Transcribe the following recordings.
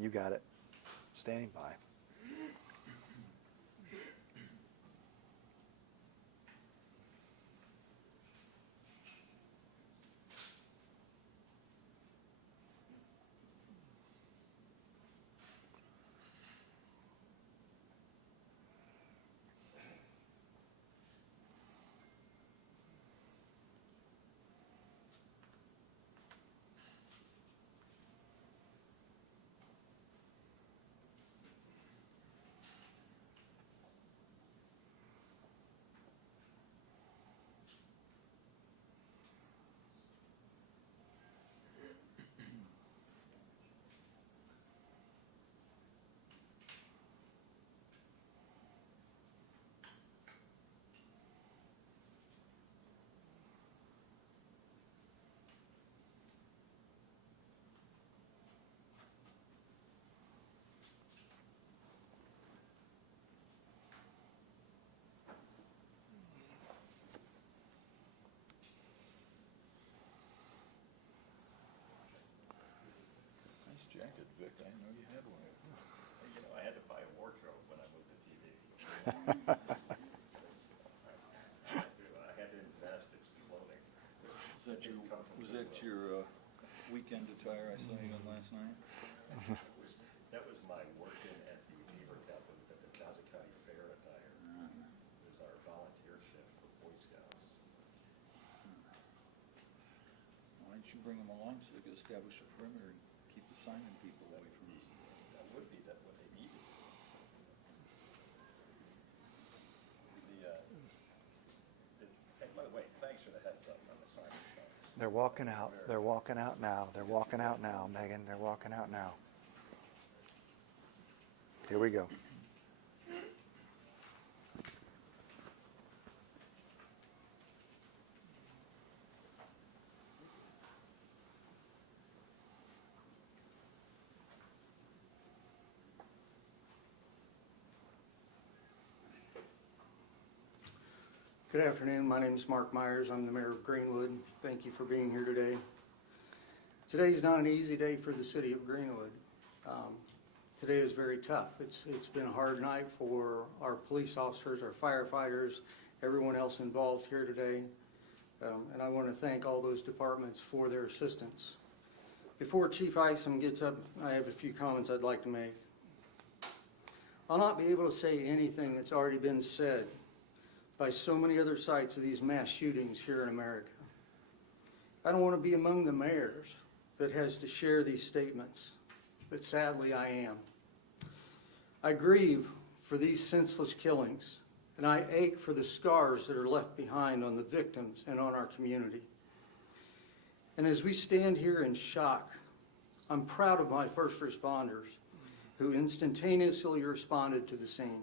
You got it. Standing by. Nice jacket, Vic. I didn't know you had one. You know, I had to buy a wardrobe when I moved to TV. I had to invest in some clothing. Was that your weekend attire I saw you in last night? That was my working at the Beaver Cup at the Johnson County Fair attire. It was our volunteer shift for Boy Scouts. Why don't you bring them along so they could establish a perimeter and keep assigning people away from us? That would be what they needed. Hey, by the way, thanks for the heads up on the sign. They're walking out. They're walking out now. They're walking out now, Megan. They're walking out now. Here we go. Good afternoon. My name is Mark Myers. I'm the mayor of Greenwood. Thank you for being here today. Today's not an easy day for the city of Greenwood. Today is very tough. It's been a hard night for our police officers, our firefighters, everyone else involved here today. And I want to thank all those departments for their assistance. Before Chief Eisen gets up, I have a few comments I'd like to make. I'll not be able to say anything that's already been said by so many other sites of these mass shootings here in America. I don't want to be among the mayors that has to share these statements, but sadly I am. I grieve for these senseless killings, and I ache for the scars that are left behind on the victims and on our community. And as we stand here in shock, I'm proud of my first responders who instantaneously responded to the scene.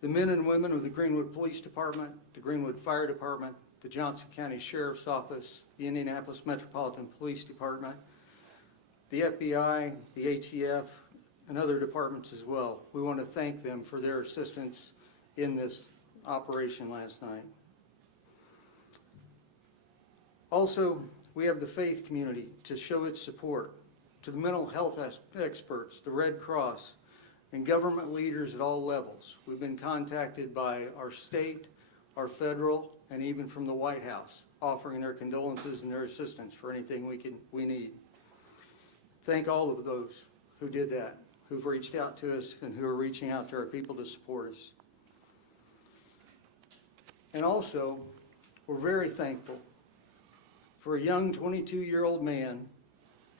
The men and women of the Greenwood Police Department, the Greenwood Fire Department, the Johnson County Sheriff's Office, the Indianapolis Metropolitan Police Department, the FBI, the ATF, and other departments as well. We want to thank them for their assistance in this operation last night. Also, we have the faith community to show its support, to the mental health experts, the Red Cross, and government leaders at all levels. We've been contacted by our state, our federal, and even from the White House, offering their condolences and their assistance for anything we need. Thank all of those who did that, who've reached out to us and who are reaching out to our people to support us. And also, we're very thankful for a young 22-year-old man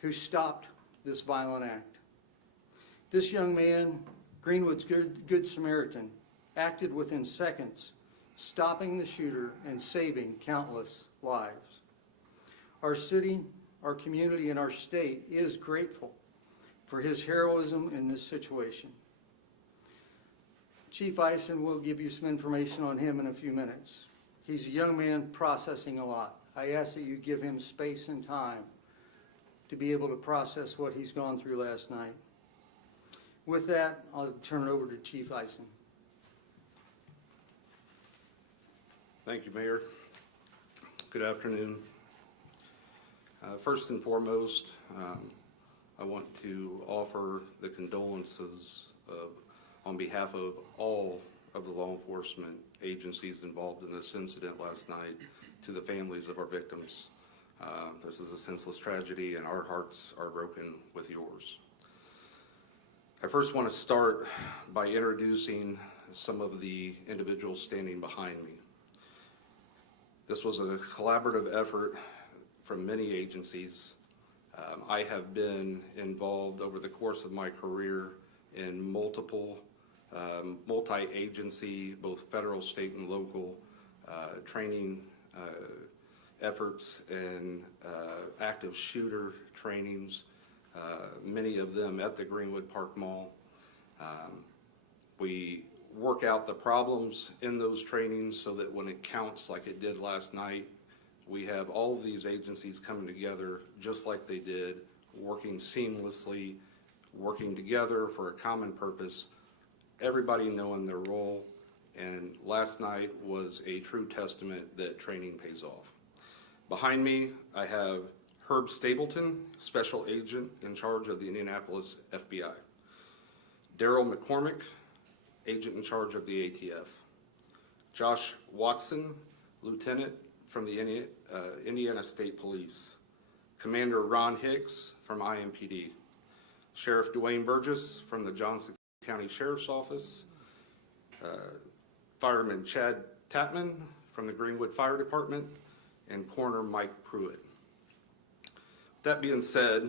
who stopped this violent act. This young man, Greenwood's good Samaritan, acted within seconds, stopping the shooter and saving countless lives. Our city, our community, and our state is grateful for his heroism in this situation. Chief Eisen will give you some information on him in a few minutes. He's a young man processing a lot. I ask that you give him space and time to be able to process what he's gone through last night. With that, I'll turn it over to Chief Eisen. Thank you, Mayor. Good afternoon. First and foremost, I want to offer the condolences on behalf of all of the law enforcement agencies involved in this incident last night to the families of our victims. This is a senseless tragedy, and our hearts are broken with yours. I first want to start by introducing some of the individuals standing behind me. This was a collaborative effort from many agencies. I have been involved over the course of my career in multiple multi-agency, both federal, state, and local training efforts and active shooter trainings, many of them at the Greenwood Park Mall. We work out the problems in those trainings so that when it counts like it did last night, we have all of these agencies coming together just like they did, working seamlessly, working together for a common purpose, everybody knowing their role, and last night was a true testament that training pays off. Behind me, I have Herb Stapleton, Special Agent in charge of the Indianapolis FBI. Daryl McCormick, Agent in charge of the ATF. Josh Watson, Lieutenant from the Indiana State Police. Commander Ron Hicks from IMPD. Sheriff Dwayne Burgess from the Johnson County Sheriff's Office. Fireman Chad Tapman from the Greenwood Fire Department, and Coroner Mike Pruitt. That being said,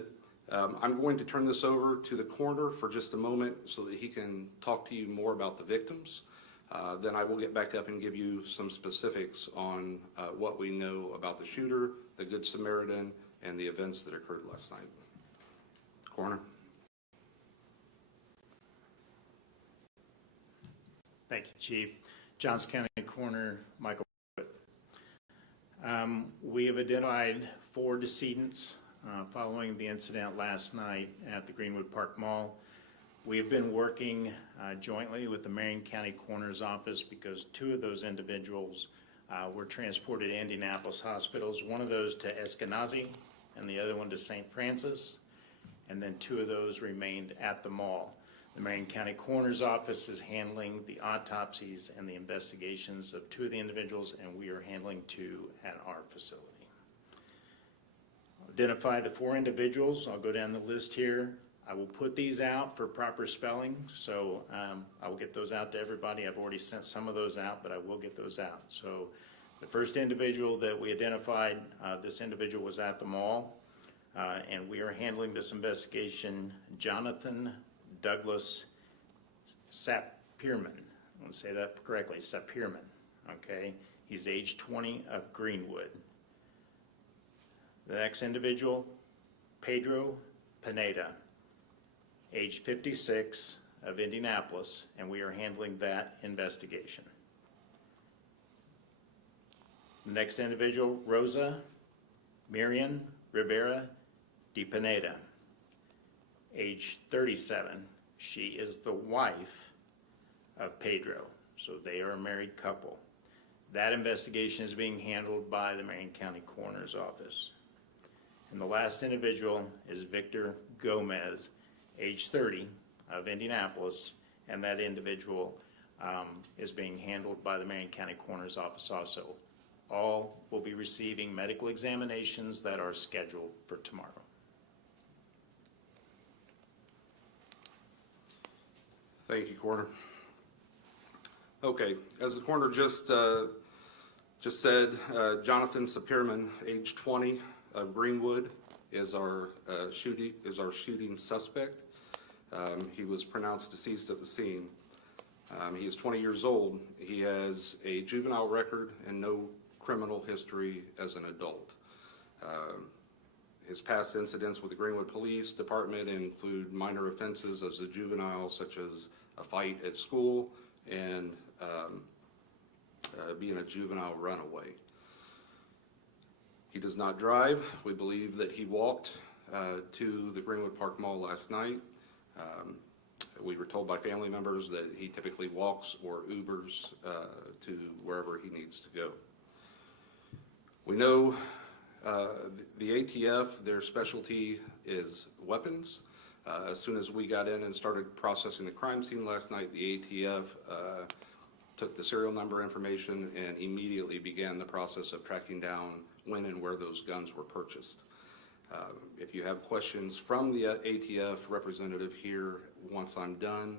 I'm going to turn this over to the coroner for just a moment so that he can talk to you more about the victims. Then I will get back up and give you some specifics on what we know about the shooter, the Good Samaritan, and the events that occurred last night. Coroner. Thank you, Chief. Johnson County Coroner Michael Pruitt. We have identified 4 decedents following the incident last night at the Greenwood Park Mall. We have been working jointly with the Marion County Coroner's Office because 2 of those individuals were transported to Indianapolis hospitals, one of those to Eskenazi and the other one to St. Francis, and then 2 of those remained at the mall. The Marion County Coroner's Office is handling the autopsies and the investigations of 2 of the individuals, and we are handling 2 at our facility. I'll identify the 4 individuals. I'll go down the list here. I will put these out for proper spelling, so I will get those out to everybody. I've already sent some of those out, but I will get those out. So the first individual that we identified, this individual was at the mall, and we are handling this investigation, Jonathan Douglas Sapirman. I want to say that correctly, Sapirman, okay? He's age 20 of Greenwood. The next individual, Pedro Pineda, age 56 of Indianapolis, and we are handling that investigation. The next individual, Rosa Miriam Rivera de Pineda, age 37. She is the wife of Pedro, so they are a married couple. That investigation is being handled by the Marion County Coroner's Office. And the last individual is Victor Gomez, age 30 of Indianapolis, and that individual is being handled by the Marion County Coroner's Office also. All will be receiving medical examinations that are scheduled for tomorrow. Thank you, Coroner. Okay, as the coroner just said, Jonathan Sapirman, age 20 of Greenwood, is our shooting suspect. He was pronounced deceased at the scene. He is 20 years old. He has a juvenile record and no criminal history as an adult. His past incidents with the Greenwood Police Department include minor offenses as a juvenile, such as a fight at school and being a juvenile runaway. He does not drive. We believe that he walked to the Greenwood Park Mall last night. We were told by family members that he typically walks or Ubers to wherever he needs to go. We know The ATF, their specialty is weapons. As soon as we got in and started processing the crime scene last night, the ATF took the serial number information and immediately began the process of tracking down when and where those guns were purchased. If you have questions from the ATF representative here, once I'm done,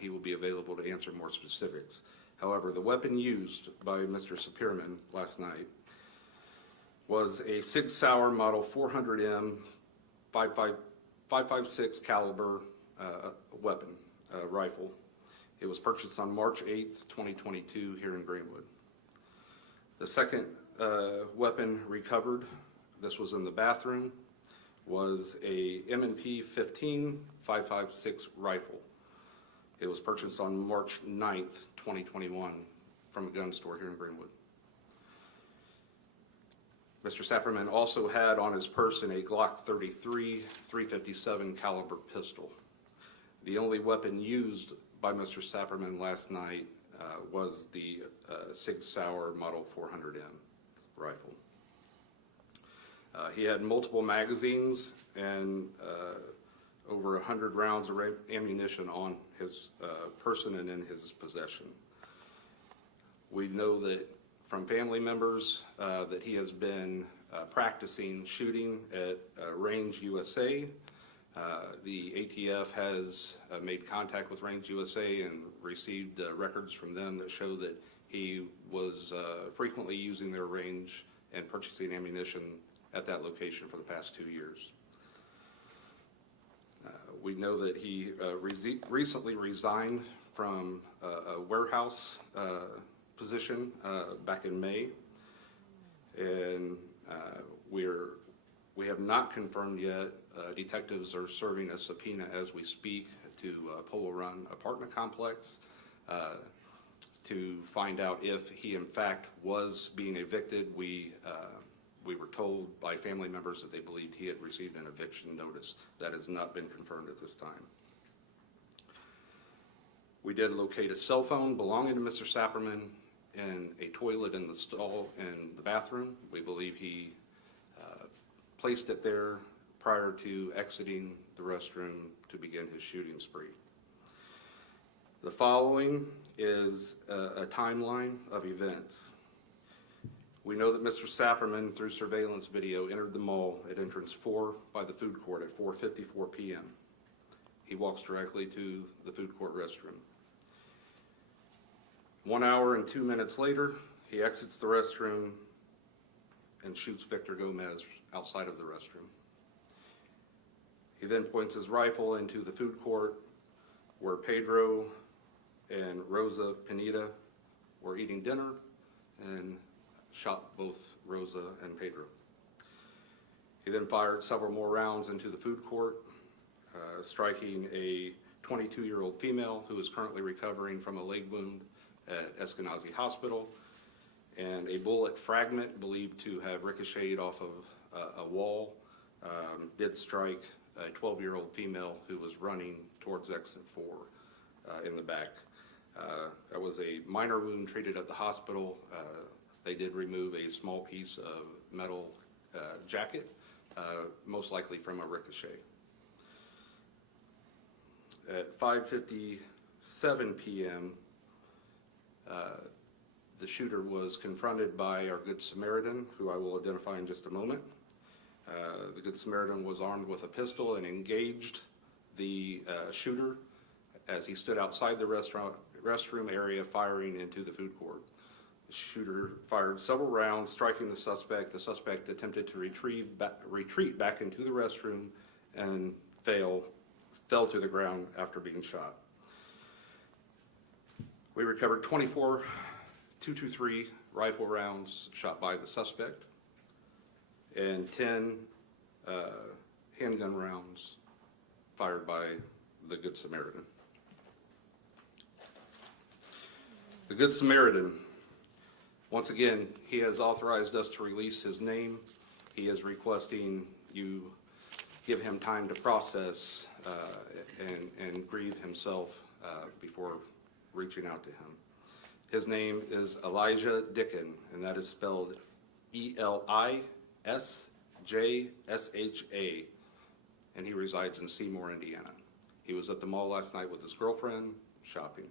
he will be available to answer more specifics. However, the weapon used by Mr. Sapirman last night was a Sig Sauer Model 400M 5.56 caliber weapon, rifle. It was purchased on March 8th, 2022 here in Greenwood. The second weapon recovered, this was in the bathroom, was a M&P 15 5.56 rifle. It was purchased on March 9th, 2021 from a gun store here in Greenwood. Mr. Sapirman also had on his person a Glock 33 .357 caliber pistol. The only weapon used by Mr. Sapirman last night was the Sig Sauer Model 400M rifle. He had multiple magazines and over 100 rounds of ammunition on his person and in his possession. We know that from family members that he has been practicing shooting at Range USA. The ATF has made contact with Range USA and received records from them that show that he was frequently using their range and purchasing ammunition at that location for the past 2 years. We know that he recently resigned from a warehouse position back in May, and we have not confirmed yet. Detectives are serving a subpoena as we speak to Polo Run apartment complex to find out if he in fact was being evicted. We were told by family members that they believed he had received an eviction notice. That has not been confirmed at this time. We did locate a cell phone belonging to Mr. Sapirman and a toilet in the stall in the bathroom. We believe he placed it there prior to exiting the restroom to begin his shooting spree. The following is a timeline of events. We know that Mr. Sapirman, through surveillance video, entered the mall at entrance 4 by the food court at 4:54 p.m. He walks directly to the food court restroom. 1 hour and 2 minutes later, he exits the restroom and shoots Victor Gomez outside of the restroom. He then points his rifle into the food court where Pedro and Rosa Pineda were eating dinner and shot both Rosa and Pedro. He then fired several more rounds into the food court, striking a 22-year-old female who is currently recovering from a leg wound at Eskenazi Hospital, and a bullet fragment believed to have ricocheted off of a wall did strike a 12-year-old female who was running towards exit 4 in the back. There was a minor wound treated at the hospital. They did remove a small piece of metal jacket, most likely from a ricochet. At 5:57 p.m., the shooter was confronted by our Good Samaritan, who I will identify in just a moment. The Good Samaritan was armed with a pistol and engaged the shooter as he stood outside the restroom area firing into the food court. The shooter fired several rounds, striking the suspect. The suspect attempted to retreat back into the restroom and fell to the ground after being shot. We recovered 24 .223 rifle rounds shot by the suspect and 10 handgun rounds fired by the Good Samaritan. The Good Samaritan, once again, he has authorized us to release his name. He is requesting you give him time to process and grieve himself before reaching out to him. His name is Elijah Dicken, and that is spelled E-L-I-J-A S.J.S.H.A., and he resides in Seymour, Indiana. He was at the mall last night with his girlfriend, shopping.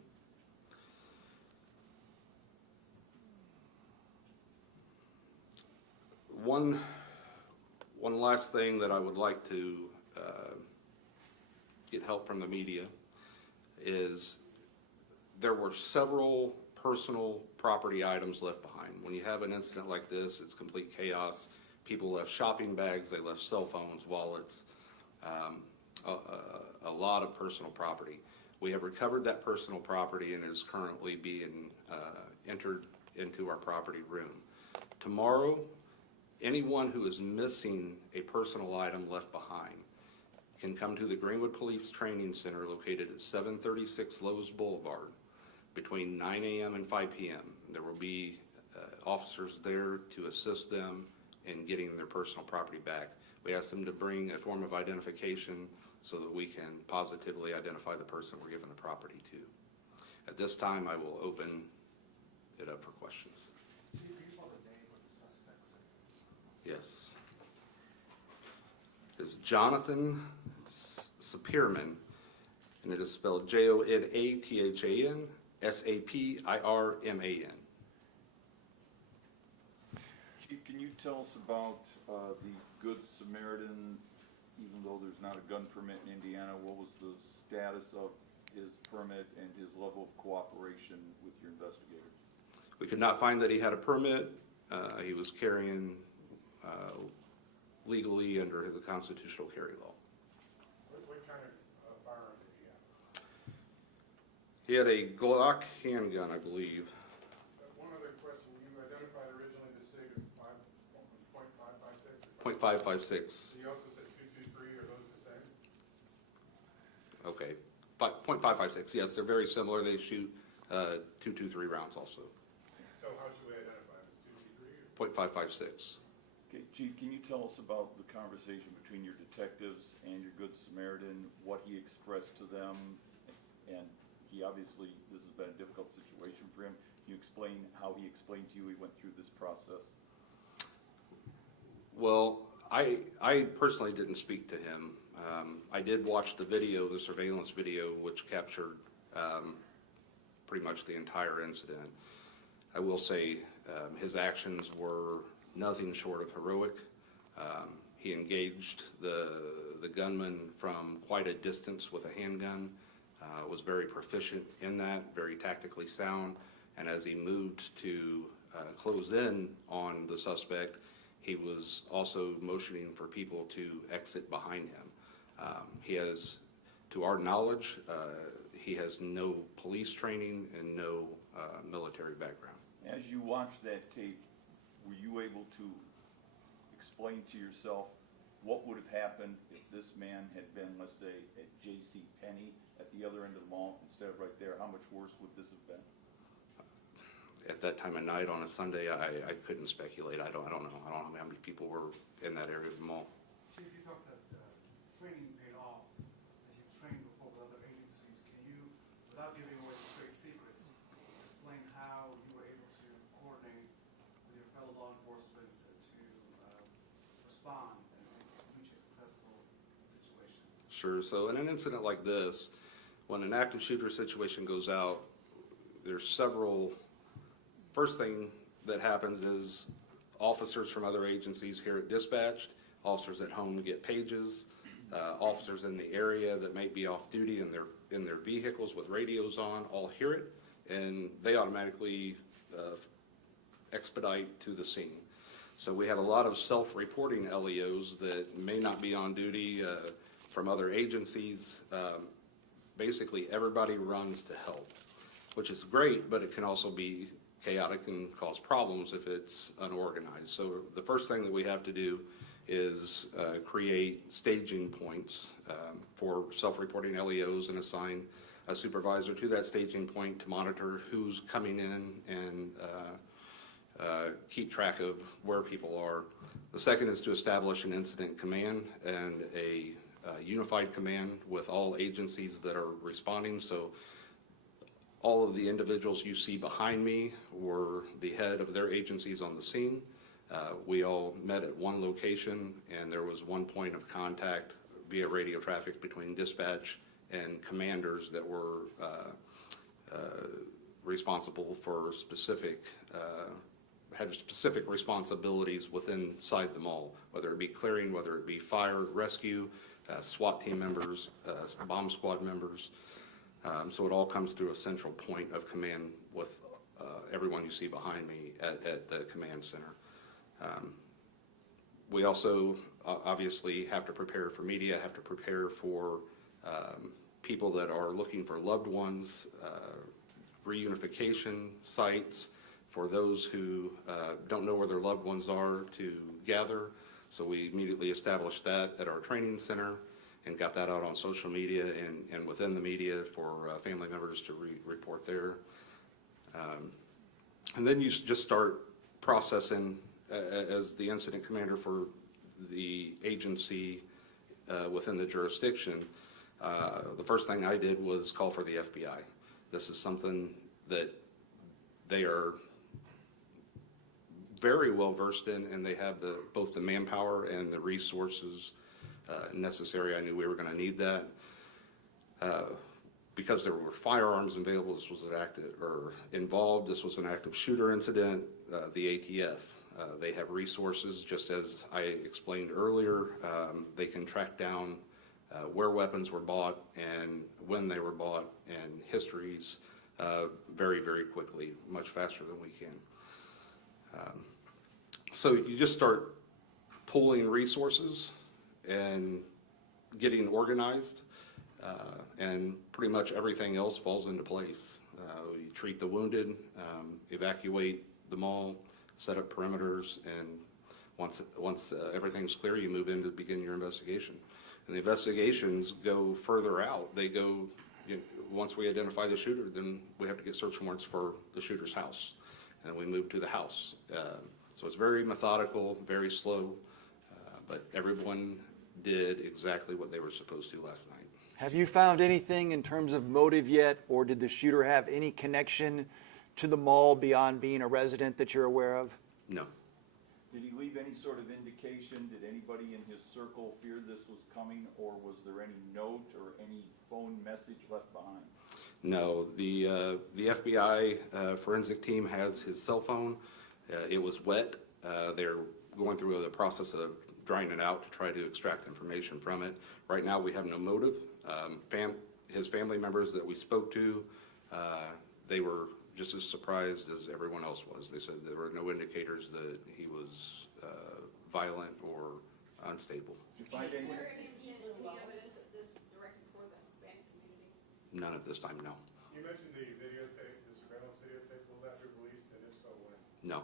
One last thing that I would like to get help from the media is there were several personal property items left behind. When you have an incident like this, it's complete chaos. People left shopping bags, they left cell phones, wallets, a lot of personal property. We have recovered that personal property and is currently being entered into our property room. Tomorrow, anyone who is missing a personal item left behind can come to the Greenwood Police Training Center located at 736 Lowe's Boulevard between 9 a.m. and 5 p.m. There will be officers there to assist them in getting their personal property back. We ask them to bring a form of identification so that we can positively identify the person we're giving the property to. At this time, I will open it up for questions. Yes. It's Jonathan Sapirman, and it is spelled Jonathan Sapirman. Chief, can you tell us about the Good Samaritan, even though there's not a gun permit in Indiana, what was the status of his permit and his level of cooperation with your investigators? We could not find that he had a permit. He was carrying legally under the constitutional carry law. What kind of firearm did he have? He had a Glock handgun, I believe. One other question, you identified originally the SIG as 5.556? .556. You also said 223, are those the same? Okay. 0.556, yes, they're very similar. They shoot 223 rounds also. So how should we identify them, as 223 or? .556. Okay, Chief, can you tell us about the conversation between your detectives and your Good Samaritan, what he expressed to them, and he obviously, this has been a difficult situation for him. Can you explain how he explained to you he went through this process? Well, I personally didn't speak to him. I did watch the video, the surveillance video, which captured pretty much the entire incident. I will say his actions were nothing short of heroic. He engaged the gunman from quite a distance with a handgun, was very proficient in that, very tactically sound, and as he moved to close in on the suspect, he was also motioning for people to exit behind him. He has, to our knowledge, he has no police training and no military background. As you watched that tape, were you able to explain to yourself what would have happened if this man had been, let's say, at J.C. Penney at the other end of the mall instead of right there? How much worse would this have been? At that time of night on a Sunday, I couldn't speculate. I don't know. I don't know how many people were in that area of the mall. Chief, you talked that training paid off as you trained before with other agencies. Can you, without giving away the trade secrets, explain how you were able to coordinate with your fellow law enforcement to respond and reach a successful situation? Sure. So in an incident like this, when an active shooter situation goes out, there's several. First thing that happens is officers from other agencies hear it dispatched, officers at home get pages, officers in the area that may be off duty in their vehicles with radios on all hear it, and they automatically expedite to the scene. So we have a lot of self-reporting LEOs that may not be on duty from other agencies. Basically, everybody runs to help, which is great, but it can also be chaotic and cause problems if it's unorganized. So the first thing that we have to do is create staging points for self-reporting LEOs and assign a supervisor to that staging point to monitor who's coming in and keep track of where people are. The second is to establish an incident command and a unified command with all agencies that are responding. So all of the individuals you see behind me were the head of their agencies on the scene. We all met at one location, and there was one point of contact via radio traffic between dispatch and commanders that were responsible for had specific responsibilities within inside the mall, whether it be clearing, whether it be fire, rescue, SWAT team members, bomb squad members. So it all comes through a central point of command with everyone you see behind me at the command center. We also obviously have to prepare for media, have to prepare for people that are looking for loved ones, reunification sites, for those who don't know where their loved ones are to gather. So we immediately established that at our training center and got that out on social media and within the media for family members to report there. And then you just start processing as the incident commander for the agency within the jurisdiction. The first thing I did was call for the FBI. This is something that they are very well versed in, and they have both the manpower and the resources necessary. I knew we were going to need that. Because there were firearms available, this was involved, this was an active shooter incident, the ATF. They have resources, just as I explained earlier. They can track down where weapons were bought and when they were bought and histories very, very quickly, much faster than we can. So you just start pooling resources and getting organized, and pretty much everything else falls into place. You treat the wounded, evacuate the mall, set up perimeters, and once everything's clear, you move in to begin your investigation. And the investigations go further out. They go, once we identify the shooter, then we have to get search warrants for the shooter's house. And then we move to the house. So it's very methodical, very slow, but everyone did exactly what they were supposed to last night. Have you found anything in terms of motive yet, or did the shooter have any connection to the mall beyond being a resident that you're aware of? No. Did he leave any sort of indication? Did anybody in his circle fear this was coming, or was there any note or any phone message left behind? No, the FBI forensic team has his cell phone. It was wet. They're going through the process of drying it out to try to extract information from it. Right now, we have no motive. His family members that we spoke to, they were just as surprised as everyone else was. They said there were no indicators that he was violent or unstable. Did you find any? Was there any evidence that this was directed toward the Hispanic community? None at this time, no. You mentioned the videotape, the surveillance videotape. Will that be released, and if so, when? No.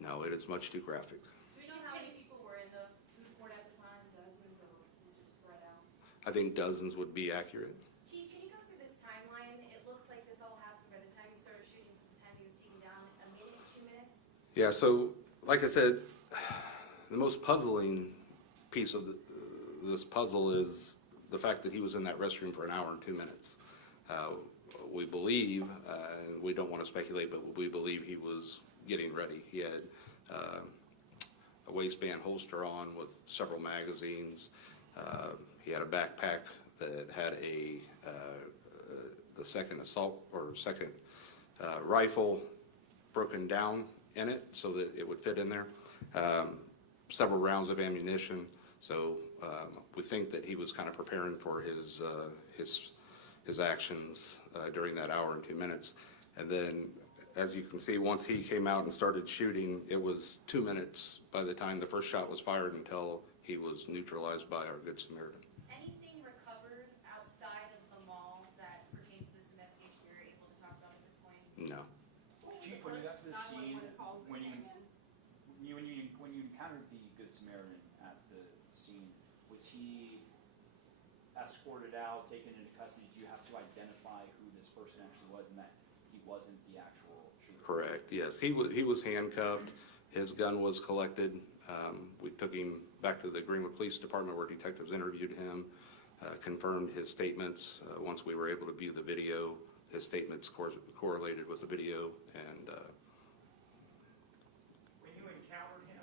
No, it is much too graphic. Do we know how many people were in the food court at the time? Dozens, or was it just spread out? I think dozens would be accurate. Chief, can you go through this timeline? It looks like this all happened by the time you started shooting to the time he was taken down. A minute, 2 minutes? Yeah, so like I said, the most puzzling piece of this puzzle is the fact that he was in that restroom for an hour and 2 minutes. We believe, and we don't want to speculate, but we believe he was getting ready. He had a waistband holster on with several magazines. He had a backpack that had the second assault or second rifle broken down in it so that it would fit in there. Several rounds of ammunition. So we think that he was kind of preparing for his actions during that hour and 2 minutes. And then, as you can see, once he came out and started shooting, it was 2 minutes by the time the first shot was fired until he was neutralized by our Good Samaritan. Anything recovered outside of the mall that pertains to this investigation you're able to talk about at this point? No. Chief, when you got to the scene, 911 calls that when came in? when you encountered the Good Samaritan at the scene, was he escorted out, taken into custody? Do you have to identify who this person actually was and that he wasn't the actual shooter? Correct, yes. He was handcuffed. His gun was collected. We took him back to the Greenwood Police Department where detectives interviewed him, confirmed his statements. Once we were able to view the video, his statements correlated with the video. And When you encountered him,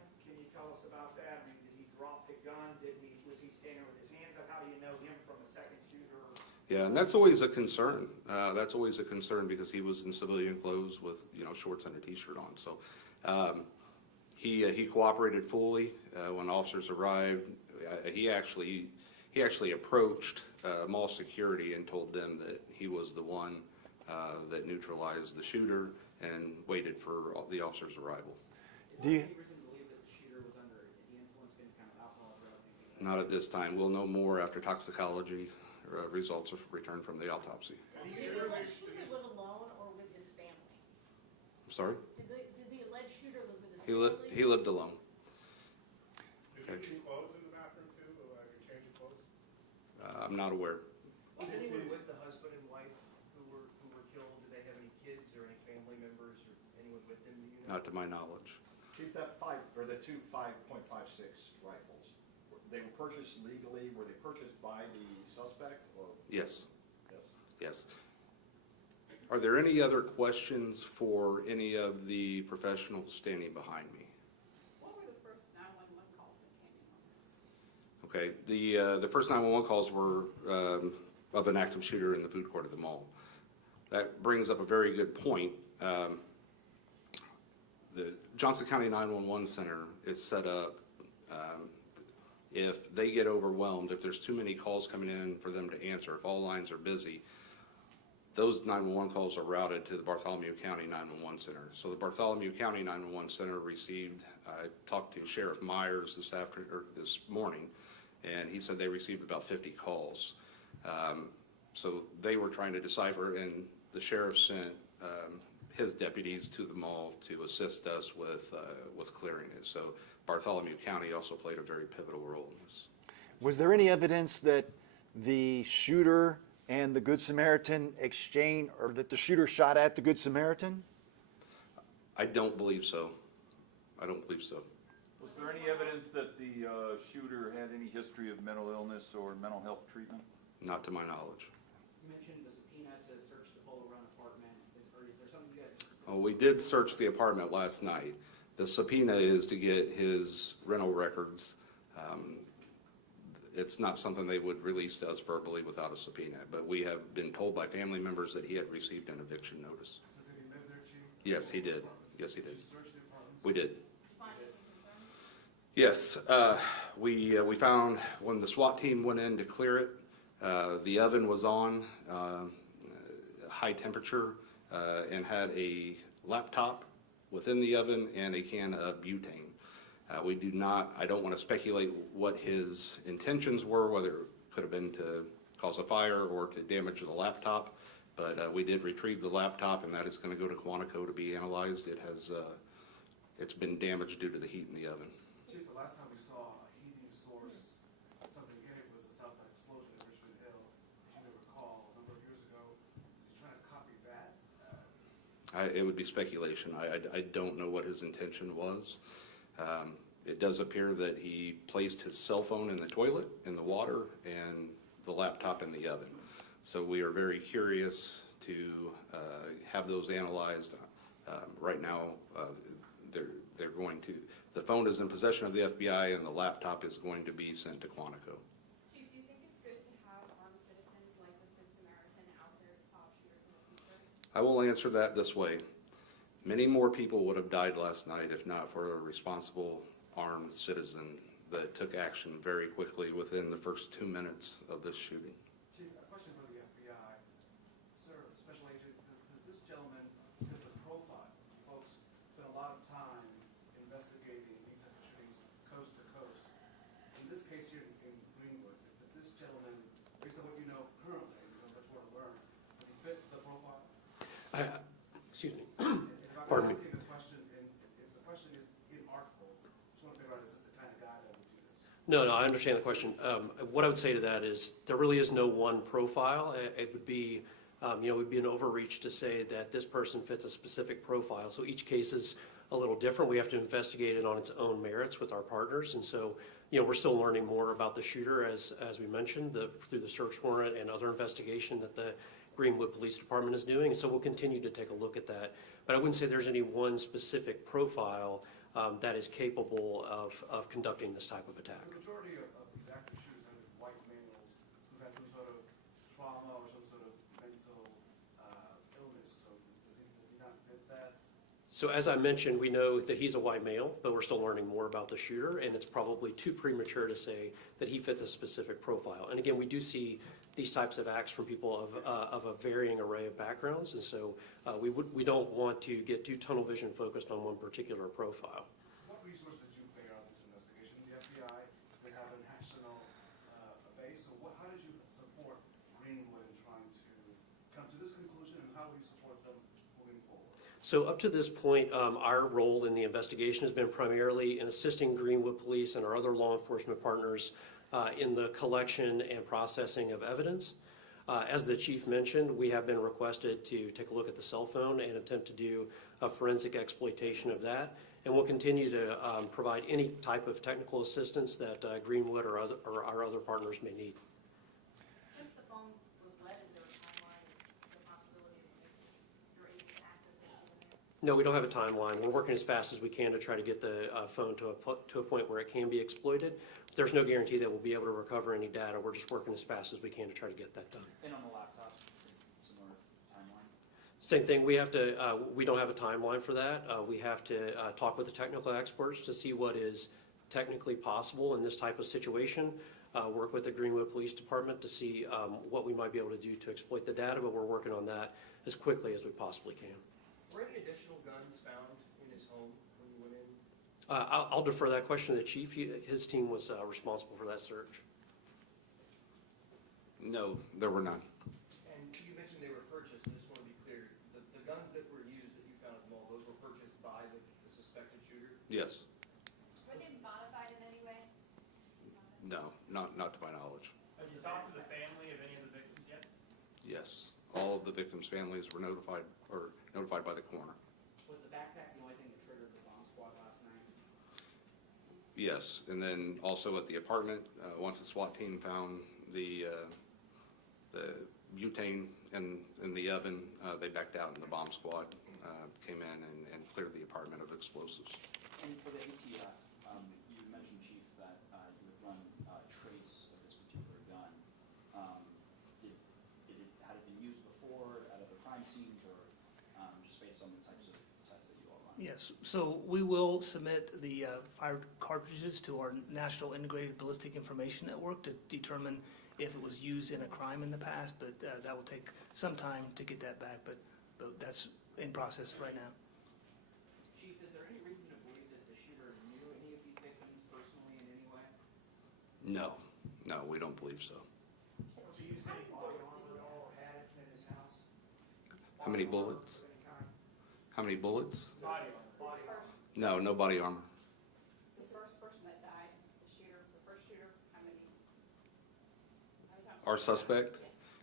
Yeah, and that's always a concern. That's always a concern because he was in civilian clothes with, shorts and a t-shirt on. So he cooperated fully when officers arrived. He actually approached mall security and told them that he was the one that neutralized the shooter and waited for the officer's arrival. Do you, Any reason to believe that the shooter was under the influence, any kind of alcohol, drug, anything like that? Not at this time. We'll know more after toxicology results are returned from the autopsy. Did the alleged shooter live alone or with his family? I'm sorry? Did the alleged shooter live with his He family? lived alone. Did you keep clothes in the bathroom too, or like a change of clothes? I'm not aware. Was anyone with the husband and wife who were killed? Did they have any kids or any family members or anyone with them? Do you know? Not to my knowledge. Chief, the two 5.56 rifles, they were purchased legally, were they purchased by the suspect or? Yes, Yes. yes. Are there any other questions for any of the professionals standing behind me? What were the first 911 calls that came in on this? Okay, the first 911 calls were of an active shooter in the food court of the mall. That brings up a very good point. The Johnson County 911 Center is set up, if they get overwhelmed, if there's too many calls coming in for them to answer, if all lines are busy, those 911 calls are routed to the Bartholomew County 911 Center. So the Bartholomew County 911 Center received, I talked to Sheriff Myers this morning, and he said they received about 50 calls. So they were trying to decipher, and the sheriff sent his deputies to the mall to assist us with clearing it. So Bartholomew County also played a very pivotal role in this. was there any evidence that the shooter and the Good Samaritan exchanged, or that the shooter shot at the Good Samaritan? I don't believe so. I don't believe so. Was there any evidence that the shooter had any history of mental illness or mental health treatment? Not to my knowledge. You mentioned the subpoena to search the Polo Run apartment, or is there something you guys? Oh, we did search the apartment last night. The subpoena is to get his rental records. It's not something they would release to us verbally without a subpoena, but we have been told by family members that he had received an eviction notice. So did he live there, Chief? Yes, he did. Yes, he did. Did you search the apartments? We did. Did you find anything concerning? Yes, we found when the SWAT team went in to clear it, the oven was on, high temperature, and had a laptop within the oven and a can of butane. I don't want to speculate what his intentions were, whether it could have been to cause a fire or to damage the laptop, but we did retrieve the laptop, and that is going to go to Quantico to be analyzed. It's been damaged due to the heat in the oven. Chief, the last time we saw a heating source, something hit it, was a Southside explosion in Richmond Hill, which you may recall, a number of years ago. Is he trying to copy that? It would be speculation. I don't know what his intention was. It does appear that he placed his cell phone in the toilet, in the water, and the laptop in the oven. So we are very curious to have those analyzed. Right now, they're going to, the phone is in possession of the FBI, and the laptop is going to be sent to Quantico. Chief, do you think it's good to have armed citizens like this Good Samaritan out there to stop shooters in the future? I will answer that this way. Many more people would have died last night if not for a responsible armed citizen that took action very quickly within the first 2 minutes of this shooting. Chief, a question for the FBI. Sir, Special Agent, does this gentleman fit the profile? Folks spend a lot of time investigating these types of shootings coast to coast. In this case here in Greenwood, did this gentleman, based on what you know currently, because much more to learn, does he fit the profile? Excuse me. If I Pardon can me. ask you the question, and if the question is inartful, just want to figure out, is this the kind of guy that would do this? No, I understand the question. What I would say to that is there really is no one profile. It would be, it would be an overreach to say that this person fits a specific profile. So each case is a little different. We have to investigate it on its own merits with our partners. And so, we're still learning more about the shooter, as we mentioned, through the search warrant and other investigation that the Greenwood Police Department is doing. And so we'll continue to take a look at that. But I wouldn't say there's any one specific profile that is capable of conducting this type of attack. The majority of these active shooters have been white males who've had some sort of trauma or some sort of mental illness, so does he not fit that? So as I mentioned, we know that he's a white male, but we're still learning more about the shooter, and it's probably too premature to say that he fits a specific profile. And again, we do see these types of acts from people of a varying array of backgrounds, and so we don't want to get too tunnel vision focused on one particular profile. What resources did you clear out this investigation? The FBI does have a national base, so how did you support Greenwood in trying to come to this conclusion, and how will you support them moving forward? So up to this point, our role in the investigation has been primarily in assisting Greenwood Police and our other law enforcement partners in the collection and processing of evidence. As the chief mentioned, we have been requested to take a look at the cell phone and attempt to do a forensic exploitation of that. And we'll continue to provide any type of technical assistance that Greenwood or our other partners may need. Since the phone was led, is there a timeline, the possibility that you're able to access it over there? No, we don't have a timeline. We're working as fast as we can to try to get the phone to a point where it can be exploited. There's no guarantee that we'll be able to recover any data. We're just working as fast as we can to try to get that done. And on the laptop, similar timeline? Same thing, we don't have a timeline for that. We have to talk with the technical experts to see what is technically possible in this type of situation. Work with the Greenwood Police Department to see what we might be able to do to exploit the data, but we're working on that as quickly as we possibly can. Were any additional guns found in his home when you went in? I'll defer that question to the chief. His team was responsible for that search. No, there were none. And you mentioned they were purchased, I just want to be clear, the guns that were used that you found at the mall, those were purchased by the suspected shooter? Yes. Were they modified in any way? No, not to my knowledge. Have you talked to the family of any of the victims yet? Yes. All of the victims' families were notified by the coroner. Was the backpack the only thing that triggered the bomb squad last night? Yes, and then also at the apartment, once the SWAT team found the butane in the oven, they backed out and the bomb squad came in and cleared the apartment of explosives. And for the ATF, you mentioned, Chief, that you would run trace of this particular gun. Had it been used before at other crime scenes, or just based on the types of tests that you all run? Yes, so we will submit the fired cartridges to our National Integrated Ballistic Information Network to determine if it was used in a crime in the past, but that will take some time to get that back, but that's in process right now. Chief, is there any reason to believe that the shooter knew any of these victims personally in any way? No, we don't believe so. Was he using any body armor at all, or had it in his house? How many bullets? How many bullets? Body armor. No body armor. The first person that died, the shooter, the first shooter, how many times? Our suspect?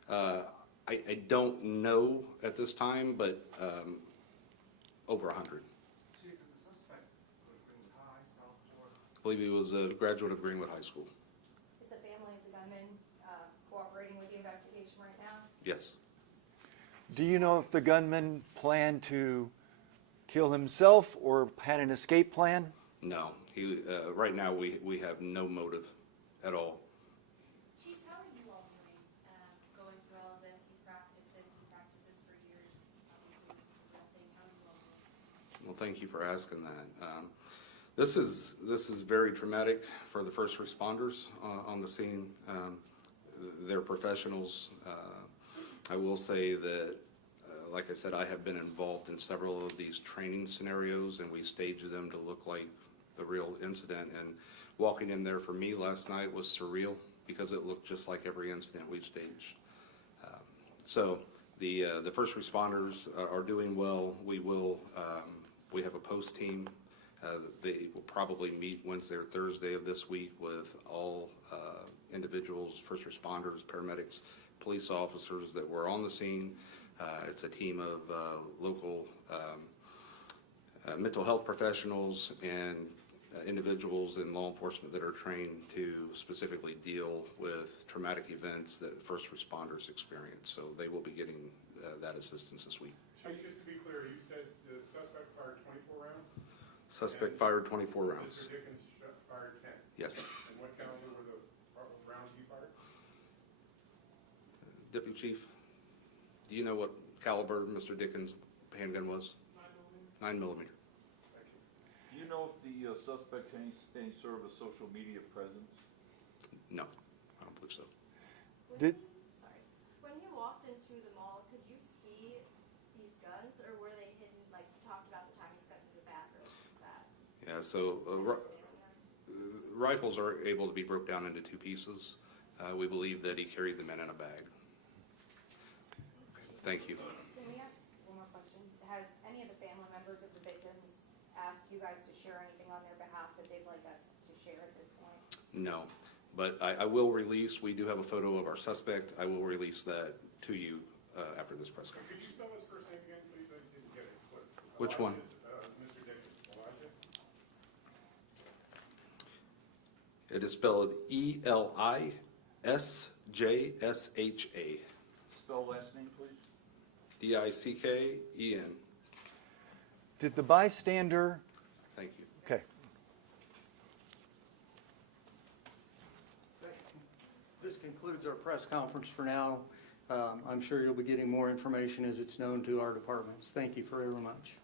I don't know at this time, but over 100. Chief, is the suspect go to Greenwood High, Southport? I believe he was a graduate of Greenwood High School. Is the family of the gunman cooperating with the investigation right now? Yes. Do you know if the gunman planned to kill himself or had an escape plan? No. He right now we have no motive at all. Chief, how are you all doing going through all of this? You practiced this for years. Obviously, this is a real thing. How are you all doing? Well, thank you for asking that. This is very traumatic for the first responders on the scene. They're professionals. I will say that, like I said, I have been involved in several of these training scenarios, and we stage them to look like the real incident. And walking in there for me last night was surreal because it looked just like every incident we've staged. So the first responders are doing well. We have a post team. They will probably meet Wednesday or Thursday of this week with all individuals, first responders, paramedics, police officers that were on the scene. It's a team of local mental health professionals and individuals in law enforcement that are trained to specifically deal with traumatic events that first responders experience. So they will be getting that assistance this week. Chief, just to be clear, you said the suspect fired 24 rounds? Suspect fired 24 rounds. Mr. Dickens fired 10? Yes. And what caliber were the rounds he fired? Deputy Chief, do you know what caliber Mr. Dickens' handgun was? 9 millimeter. Do you know if the suspect has any sort of a social media presence? No, I don't believe so. Did, Sorry. When you walked into the mall, could you see these guns, or were they hidden, like you talked about the time he stepped into the bathroom? Is that? Yeah, so rifles are able to be broke down into 2 pieces. We believe that he carried them in a bag. Thank you. Can we ask one more question? Have any of the family members of the victims asked you guys to share anything on their behalf that they'd like us to share at this point? No, but I will release, we do have a photo of our suspect. I will release that to you after this press Could conference. you spell his first name again, please? I didn't get it. Which one? Mr. Dickens, Elijah? It is spelled E-L-I-S-J-S-H-A. Spell last name, please. D-I-C-K-E-N. did the bystander, Thank you. okay. This concludes our press conference for now. I'm sure you'll be getting more information as it's known to our departments. Thank you very much.